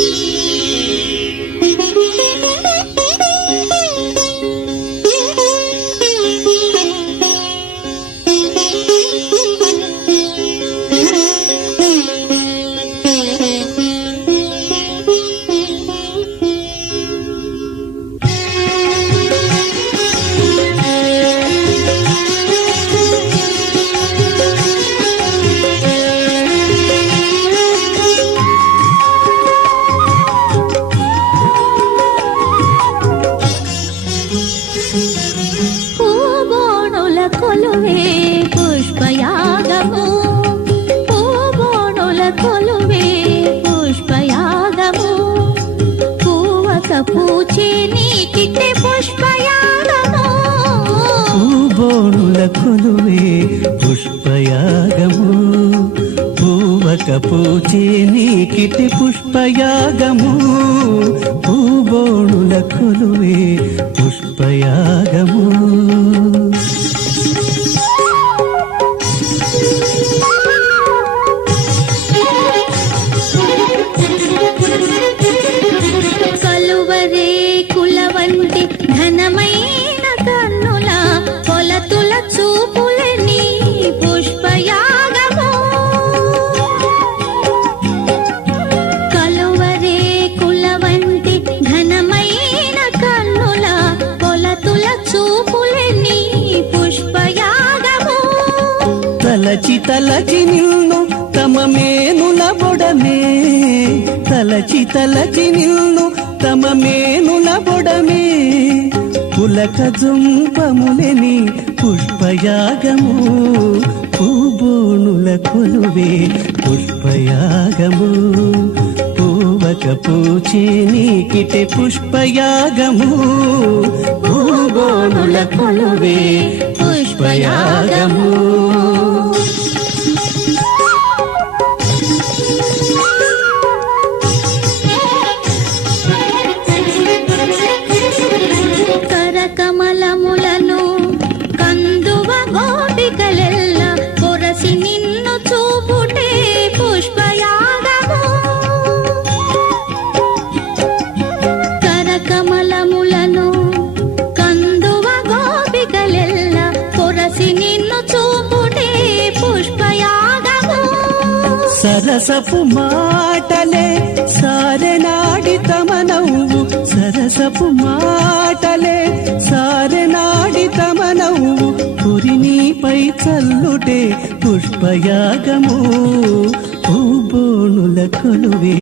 పూబోణుల కొలువే పుష్పయాగము. పూబోణుల కొలువే పుష్పయాగము. పూవక పూచే నీకితే పుష్పయాగము. పూబోణుల కొలువే పుష్పయాగము. పూవక పూచే నీకిటి పుష్పయాగము. పూబోణుల కొలువే కలువరే వంటి ఘనమైన కన్నుల కొలతుల చూపులని పుష్పయాగము. కలువరే కుల వంటి ఘనమైన కన్నుల కొలతుల చూపులని పుష్పయాగము. తలచి తలచి నిన్ను తమ మేనుల బొడమే తలచి తలచి నిన్ను తమ మేనుల బొడమే పులక జుంపములని పుష్పయాగము. పూబోణుల కొలువే పుష్పయాగము. పూవక పూచే నీకిటే పుష్పయాగము. పూబోణుల కొలువే పుష్పయాగము. కరకమలములను సరసపు మాటలే సారెనాడి తమ నవ్వు సరసపు మాటలే సారెనాడి తమ నవ్వు పురినీపై చల్లుటే పుష్పయాగము. పూబోణుల కొలువే.